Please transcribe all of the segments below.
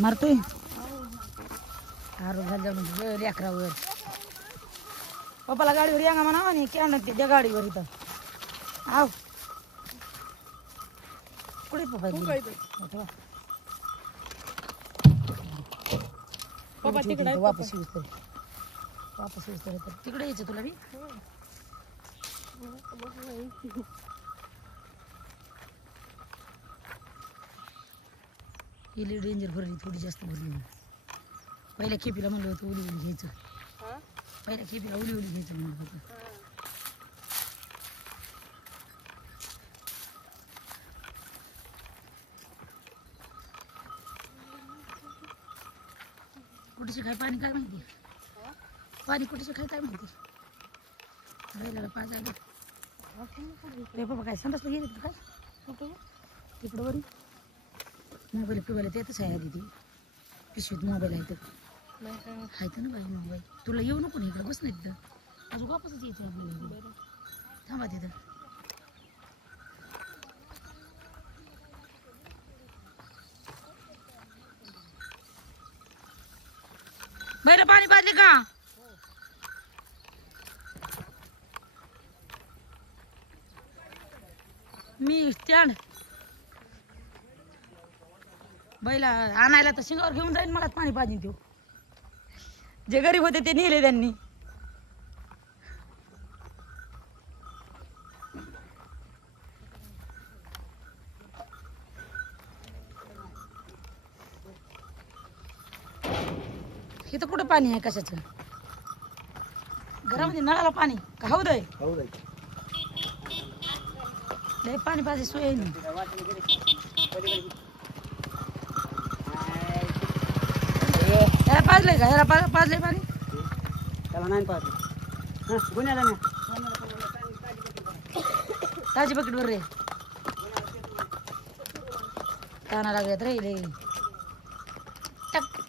मारतोय आरो झालं म्हणजे लेकरावर पप्पाला गाडीवर या म्हणा आणि कॅन त्या गाडीवर इथं आव कुठे पप्पा पप्पा तिकडे वापस येऊस तर तिकडे यायचं तुला बी हिली डेंजर भरली थोडी जास्त भरली पहिल्या खेपीला म्हणलं होतं उली उली घ्यायचं पहिल्या खेपीला उली उली घ्यायचं म्हणलं होतं कुठेच काय पाणी काय माहिती पाणी कुठेच काय काय माहिती राहिला पाच आलं रे बाबा काय संडासला गेले काय तिकडं वरी मोबाईल पिवायला त्यातच आहे आधी ती पिशवीत मोबाईल आहे तर आहे तर ना बाई मोबाईल तुला येऊ नको नाही का बस नाही तिथं अजून वापसच यायचं आपल्याला थांबा तिथं बैल पाणी पाजले का मी स्टँड बैला आणायला तर शिंगावर घेऊन जाईन मला पाणी पाहिजे तो जे गरीब होते ते नेले त्यांनी इथं कुठं पाणी आहे कशाचं घरामध्ये नळाला पाणी का हौद आहे लय पाणी पाहिजे सोय आहे ना ह्याला पाजलंय का ह्याला पाजलंय पाणी त्याला नाही पाहतो गुन्ह्याला नाही ताजी बकेट वर रे ताना लागल्यात रे लय टक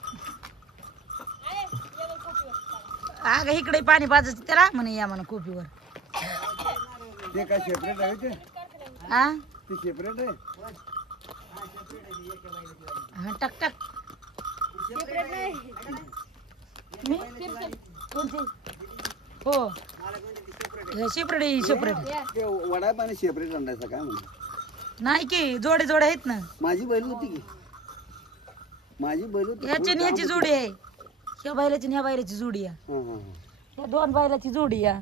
अग इकडे पाणी पाजायचं त्याला म्हणे या म्हणा कोपीवर ते काय सेपरेट आहे ते हा ते सेपरेट आहे हा टक टक मी कोणते हो सेपरेट आहे सेपरेट ते वडा पाणी सेपरेट आणण्याचं काय म्हणतो नाही की जोडे जोडे आहेत ना माझी बैल होती की माझी बैल होती याची आणि ह्याची जोडी आहे ह्या बैलाची आणि ह्या बैलाची जोडी आहे ह्या दोन बैलाची जोडी आहे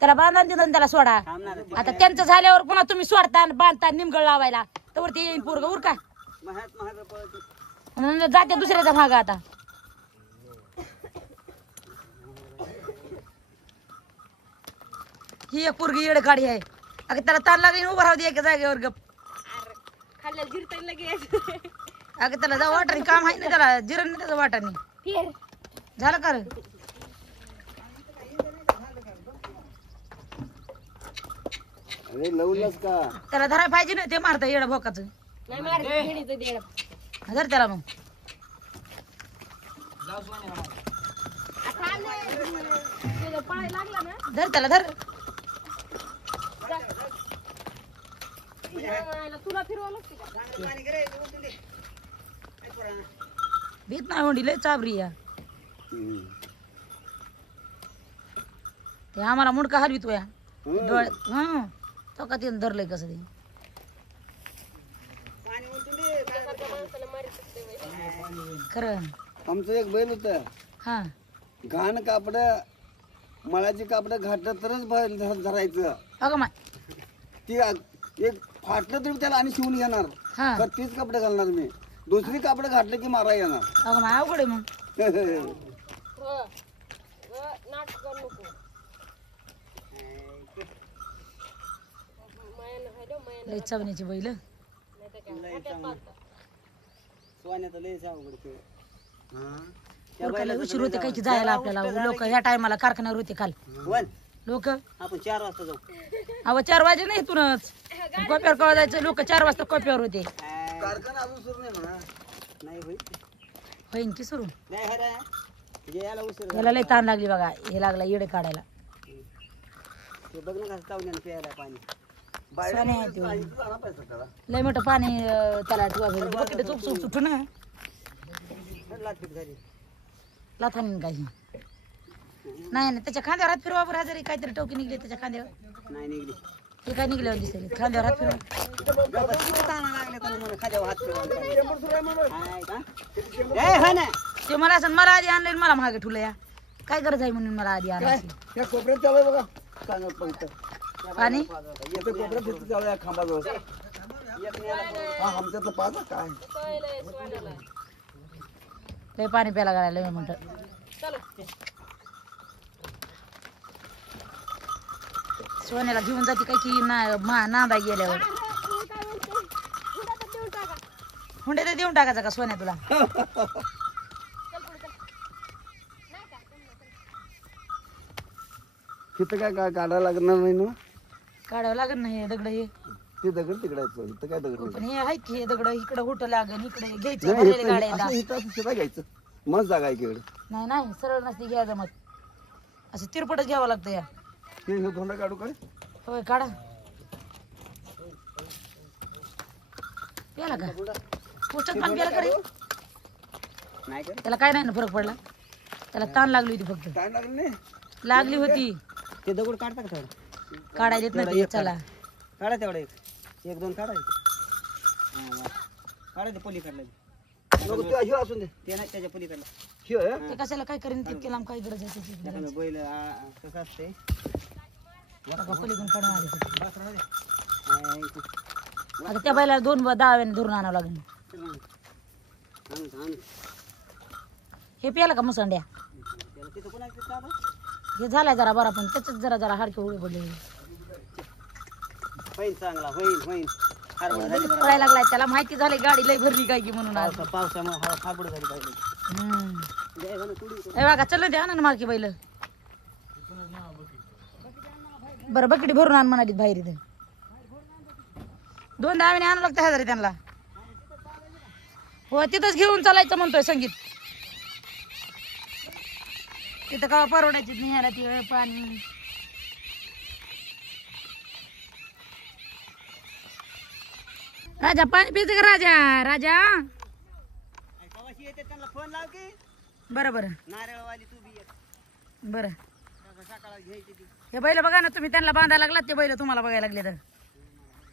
त्याला बांधा तिथं त्याला सोडा आता त्यांचं झाल्यावर पुन्हा तुम्ही सोडता बांधता निमगळ लावायला तर ते येईन पोरग उरका जाते दुसऱ्याचा भाग आता ही एक पोरगी येड काढी आहे अगं त्याला ताण लागेल उभं राहू दे एका जागेवर गप अगं त्याला जा वाटाने काम आहे ना त्याला जिरण नाही त्याचं वाटाने झालं का रे? अरे लवलंच का त्याला धरायला पाहिजे ना ते मारता येड भोकाचं धर त्याला मग धर त्याला धर भीत नाही होंडी लय चाबरी या ते आम्हाला मुंडका हलवितो या डोळ्यात हा तो का तिने धरलंय कसं ते खरं आमचं एक बैल होत हा घाण कापड मळाची कापड घातलं तरच बैल धरायचं अगं माय ती एक फाटलं तरी त्याला आणि शिवून घेणार हा तर तीच कपडे घालणार मी दुसरी कापड घातलं की मारा येणार अगं माय अवघड आहे मग लय चवण्याची बैल उरकायला उशीर होते काही की जायला आपल्याला लोक ह्या टायमाला कारखान्यावर होते काल लोक आपण 4 वाजता जाऊ अहो 4 वाजे नाही इथूनच कोप्यावर कवा जायचं लोक 4 वाजता कोप्यावर होते कारखाना अजून सुरू नाही म्हणा नाही होईन की सुरू नाही हरा याला उशीर याला लय ताण लागली बघा हे लागला येडे काढायला ते बघ ना कसं चावण्यानं प्यायला पाणी सोन्या आहे त्यो. लय मोठं पाणी त्याला बकेट चुप चुप सुटू ना लाटफीट झाली. लाथानीन काही नाही नाही त्याच्या खांद्यावर हात फिरवा बरं जरी काहीतरी टोकी निघली त्याच्या खांद्यावर नाही निघली. हे काय निघल्यावर दिसेल खांद्यावर हात फिरवा गप्पा किती ताना लागले तर म्हणून खाद्यावर हात फिरवून हाय का? ए, हा ना. ते मला असं मला आधी आणलं मला मागे ठुलं या काय गरज आहे म्हणून मला आधी आणायची या कोपऱ्यात चालू आहे बघा चांगलं पळतं. आणि येतं कोपऱ्यात तिथं चालू आहे खांबाजवळ. हा आमच्यातलं पाच आहे काय. लय पाणी प्यायला घालायला मी म्हणतो सोन्याला घेऊन जाते काय की नांदा गेल्यावर हुंडे तर देऊन टाकायचा का सोन्या तुला तिथं काय काय काढायला लागणार नाही ना. काढावं लागत नाही दगड हे ते दगड तिकडे आहेत. इथं काय दगड नाही. पण हे आहे की हे दगड इकडे हुट लागन इकडे घ्यायचं नाही, भरलेली इथं- गाड्या असं इथं असं शिरा घ्यायचं. मस्त जागा आहे इकडे. नाही नाही सरळ नसते घ्या जमत असं तिरपटच घ्यावं लागतं या ते हे धोंडा काढू काय. होय काढा प्याला का पुस्तक पाणी प्याला का रे नाही का? त्याला काय नाही ना फरक पडला त्याला ताण लागली होती फक्त काय लागलं नाही. लागली होती ते दगड काढता का थोडं? काढायला देत नाही चला काढा तेवढं एक दोन काढायचे. काढायचे पलीकडलं नको ते ह्यो असून दे. ते नाही त्याच्या पलीकडलं. ह्यो आहे. ते कशाला काय करीन तितके लांब काय गरज आहे त्याची त्याच्यानं बैल कसं असते. बघा, पलीकडून काढून आले ते. हाय, आता त्या बैलाला 2 दाव्याने धरून आणावं लागेल आणू. हे प्याला का मुसंड्या त्याला तिथं कोणाचं चालू? हे झालाय जरा बरा पण त्याच्यात जरा हाडके उडे पडले होईन चांगला होईन. हरभरा झाली बरं. पळायला लागलाय त्याला माहिती झाली गाडी लय भरली काय की म्हणून आज पावसामुळे हवा फाबड झाली पाहिजे. हे बघा चल द्या ना मालकी बैल बरं बकेटी भरून आण म्हणाली बाहेर इथे 2 दाव्याने आणावं लागतं हजारी त्यांना हो तिथंच घेऊन चालायचं म्हणतोय संगीत तिथं का परवडायची न्यायला ती पाणी राजा पाणी पिते का राजा कवाशी येते त्यांना फोन लाव की. बरं बरं नारळवाली तू बी ये. बरं सकाळ घ्यायची ती. हे बैल बघा ना तुम्ही त्यांना बांधायला लागलात ते बैल तुम्हाला बघायला लागले तर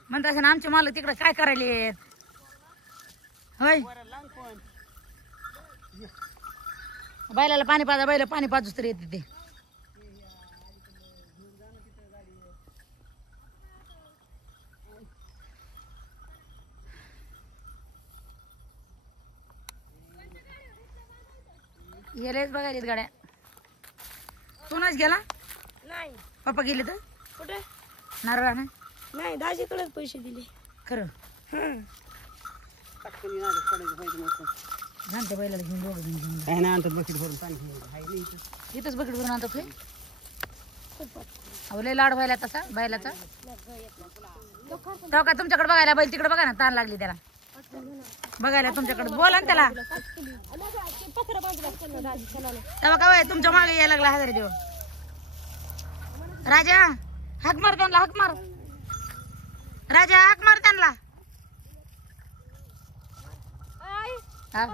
म्हणता असं ना आमचे मालक तिकडे काय करायले होय बरं लांब फोन. बैलाला पाणी पाजा बैल पाणी पाजूच तरी येते ते गेलेच बघायलेत गाड्या तू नाच गेला नाही पप्पा गेले तर कुठे नारळा ना नाही दाजीकडेच पैसे दिले खरं पटकन येणार पडायचं पाहिजे मस्त. जाणते बैलाला घेऊन दोघं जण घेऊन काय नाही आणतात बकेट भरून पाणी. हाय नाही इथं. इथंच बकेट भरून आणतो ते अहो लय लाड व्हायला तसा बैलाचा तेव्हा काय तुमच्याकडे बघायला बैल तिकडे बघा ना ताण लागली त्याला बघायला तुमच्याकडे बोला ना त्याला तेव्हा काय तुमच्या मागे यायला लागला हजारी देव राजा हाक मार त्यांना हाक मार राजा हाक मार त्यांना हा?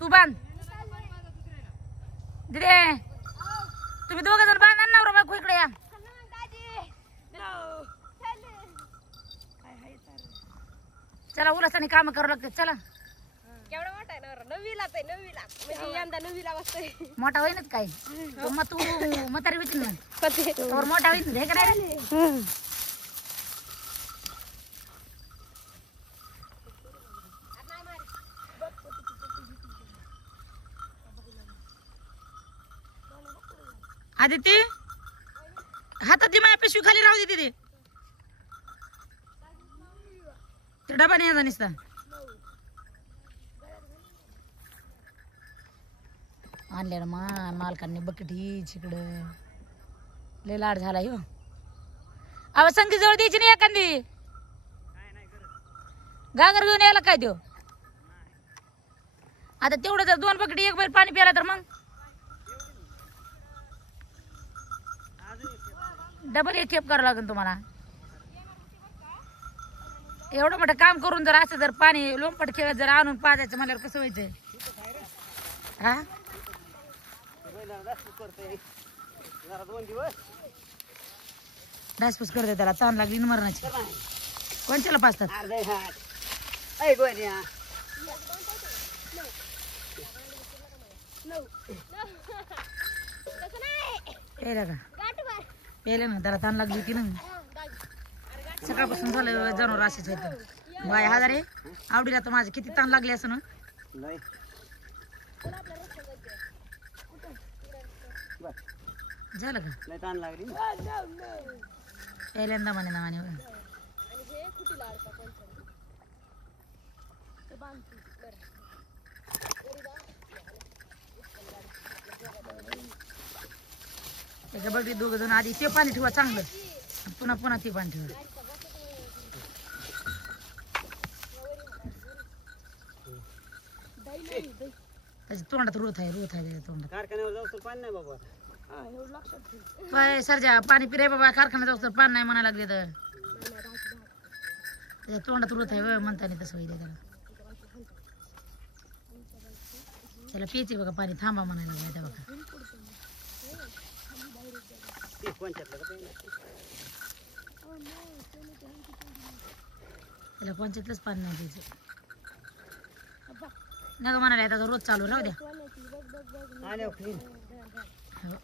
तू बांध दिदे तुम्ही 2 जण बांधा ना नवरा बायको इकडे या चला उलसाने काम करावं लागते चला केवढा मोठा आहे ना नववीलाच आहे नववीला म्हणजे यंदा नववीला वाजतोय मोठा होईनच काय तो मग तू म्हातारी होती ना तोवर मोठा होईन हे का नाही आदिती हातात ती माझ्या पिशवी खाली राहू दे तिथे ते डबा नाही निसता आणल्या ना मालकांनी बकेट हीच इकडं लय लाड झाला हो अहो संगीत जवळ द्यायची नाही एखादी गागर घेऊन यायला काय देऊ आता तेवढं जर 2 बकेटी 1 बैल पाणी प्याला तर मग डबल एक खेप करावं लागेल तुम्हाला एवढं मोठं काम करून जर असं जर पाणी लोंपट खेळत जर आणून पाजायचं म्हणल्यावर कसं व्हायचं हा जरा 2 दिवस डासपूस करते त्याला ताण लागली ना मरणाची कोणच्याला पाजतात अर्धे हात ऐ गोऱ्या तसं नाही प्यायला का गाठ मार प्यायला ना त्याला ताण लागली ती ना सकाळपासून झालं जनावर असेच आहेत बाय हजारे आवडीला तर माझे किती ताण लागले असं ना लय झालं का लय ताण लागली पहिल्यांदा म्हणे ना म्हणे आणि हे खुटीला अडका पंचम ते बांधतो त्याच्या बघी 2 जण आधी ते पाणी ठेवा चांगलं आणि पुन्हा ते पाणी ठेवा त्याच्या तोंडात रोथ आहे त्याच्या तोंडात कारखान्यावर जाऊ तर पाणी नाही बाबा पाय सरजा पाणी पिरे बाबा कारखान्यात जाऊ तर पाणी नाही म्हणा लागले तर त्याच्या तोंडात रोथ आहे म्हणताना तसं होईल त्याला पियचे बघा पाणी थांबा म्हणायला लागला त्या बघा त्याला पंचायतलंच पाणी नाही द्यायचं नाही का म्हणाले आता रोज चालू राहू द्या हो.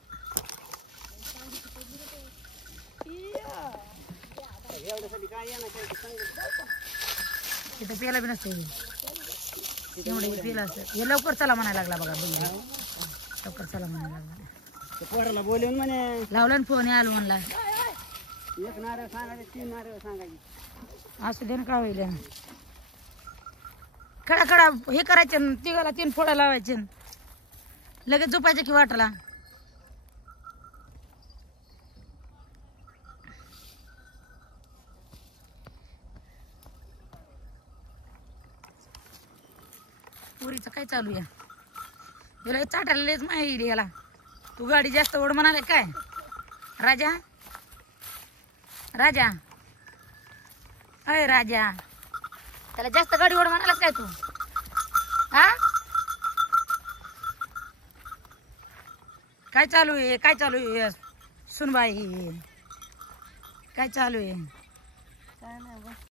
तिथं प्यायला बी नसतं एवढं हे पिलं असतं हे लवकर चला म्हणायला लागला बघा लवकर चला म्हणायला लागला पोराला बोलवून म्हणे लावला ना फोन आलो म्हणला 1 नारळ सांगायचे 3 नारळ सांगायचे असू दे ना का होईल खडा हे करायचे तिघाला 3 फोडा लावायचे लगेच झोपायचे की वाटला पुरीचं काय चालू या याला चाटायलाच माहिती याला तू गाडी जास्त ओढ म्हणाले काय राजा राजा अय राजा त्याला जास्त गाडी ओढ म्हणालास काय तू हा काय चालू आहे सुनबाई काय चालू आहे